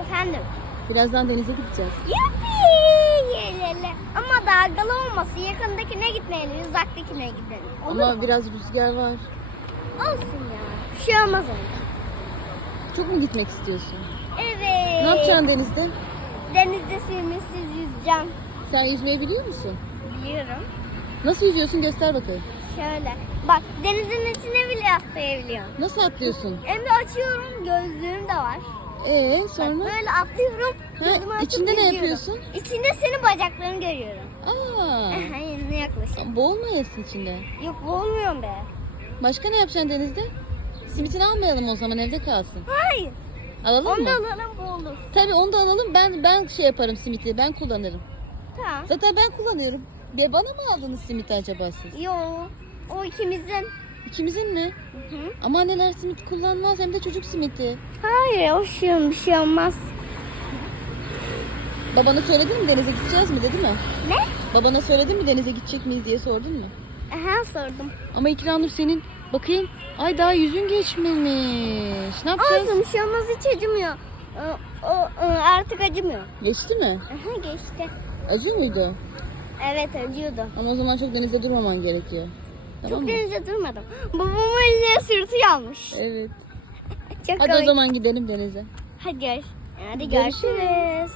Efendim. Birazdan denize gideceğiz. Yuppi! Yelele. Ama dalgalı olmasın. Yakındakine gitmeyelim. Uzaktakine gidelim. Olur Ama mu? biraz rüzgar var. Olsun ya. Bir şey olmaz öyle. Çok mu gitmek istiyorsun? Evet. Ne yapacaksın denizde? Denizde sürmesiz yüzeceğim. Sen yüzmeyi biliyor musun? Biliyorum. Nasıl yüzüyorsun göster bakayım. Şöyle. Bak denizin içine bile atlayabiliyorum. Nasıl atlıyorsun? Hem de açıyorum. Gözlüğüm de var. Ee Bak sonra? böyle atlıyorum. Ha, içinde ne yüzüyorum. yapıyorsun? İçinde senin bacaklarını görüyorum. Aa, Yanına yaklaşayım. boğulmayasın içinde. Yok boğulmuyorum be. Başka ne yapacaksın denizde? Simitini almayalım o zaman evde kalsın. Hayır. Alalım Onu mı? da alalım boğulur. Tabii onu da alalım. Ben ben şey yaparım simiti. Ben kullanırım. Tamam. Zaten ben kullanıyorum. Ve bana mı aldınız simiti acaba siz? Yo. O ikimizin. İkimizin mi? Hı hı. Ama anneler simit kullanmaz hem de çocuk simiti. Hayır o şey, bir şey olmaz. Babana söyledin mi denize gideceğiz mi dedi mi? Ne? Babana söyledin mi denize gidecek miyiz diye sordun mu? Aha sordum. Ama İkranur senin bakayım ay daha yüzün geçmemiş. Ne yapacağız? Olsun bir şey olmaz hiç acımıyor. O, o, artık acımıyor. Geçti mi? Aha geçti. Acıyor muydu? Evet acıyordu. Ama o zaman çok denizde durmaman gerekiyor. Tamam Çok mı? denize durmadım. Babamın eline sırtı yanmış. Evet. Çok Hadi komik. o zaman gidelim denize. Hadi, gör- Hadi Görüşürüz. görüşürüz.